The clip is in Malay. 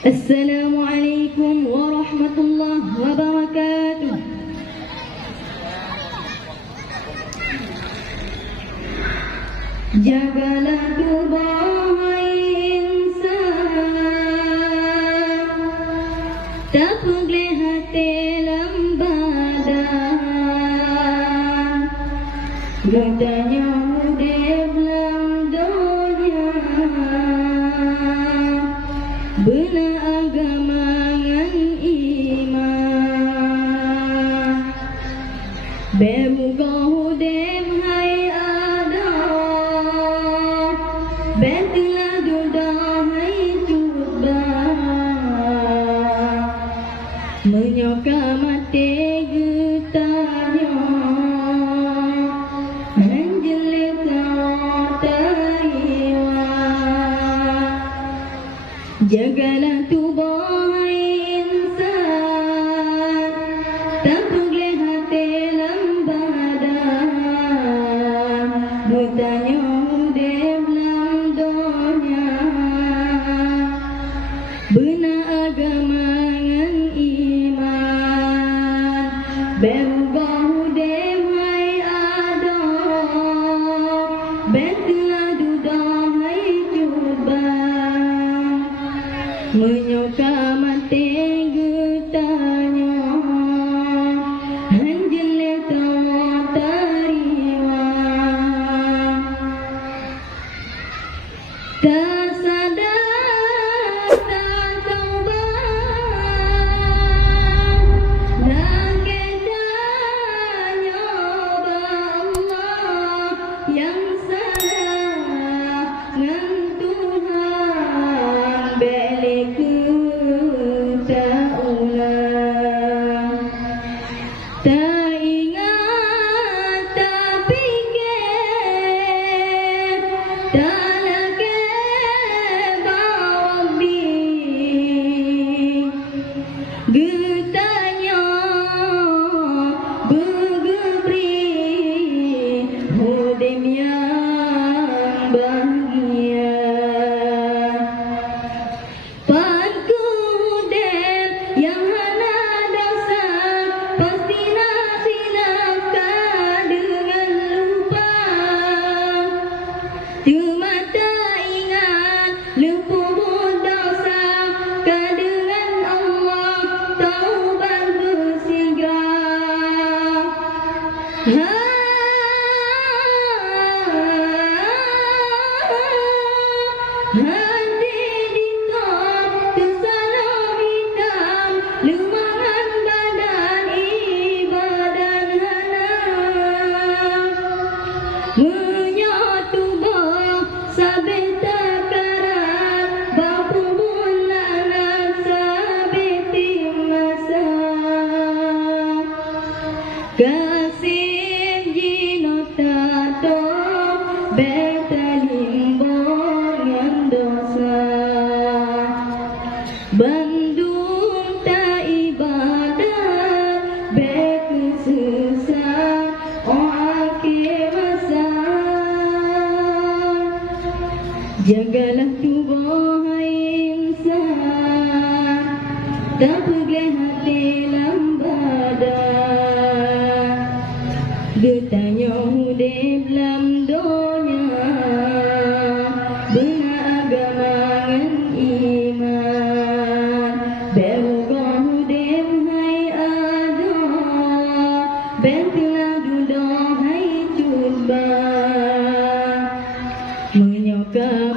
Assalamualaikum warahmatullahi wabarakatuh. Jagalah tubuh insan, tak boleh hati lembadan. Gantanya muda belam dunia, bena agama ngan iman. Bemuga hudem hai adam, betlah dudah hai cuba. Menyoka mati getahnya, menjelit terima. Jagalah tubuh insan, tak boleh hati lembadan. Butanya muda belam dunia, bena agama ngan iman. Berubah muda hai adam, betlah dudah hai cuba. Menyoka mati getahnya, anjelit terima. Tak sadar tak taubat, nak tanya Allah yang salah ngan Tuhan balik tak ulang. Tak ingat tak fikir, tak lagi bawabi. Getahnya bergebri, hudem yang bahagia. Panku hudem yang hana dosa, pasti silapkan dengan lupa. Cuma tak ingat lupa berdosa, dengan Allah taubat bersegera. Hati ditam tersalam hitam, lumangan badan ibadan hana. Menyatu bah sabit takaran, bapu bulan sabit masa. Kasih jinotato betalimbor ngan dosa. Bandung tak ibadah bekesusah, oh akhir masa. Jagalah tubuh insan, tak boleh hati lembadan. Getahnya muda belam dunia, bena agama ngan iman. Berubah hudem hai adam, betlah dudah hai cuba. Menyoka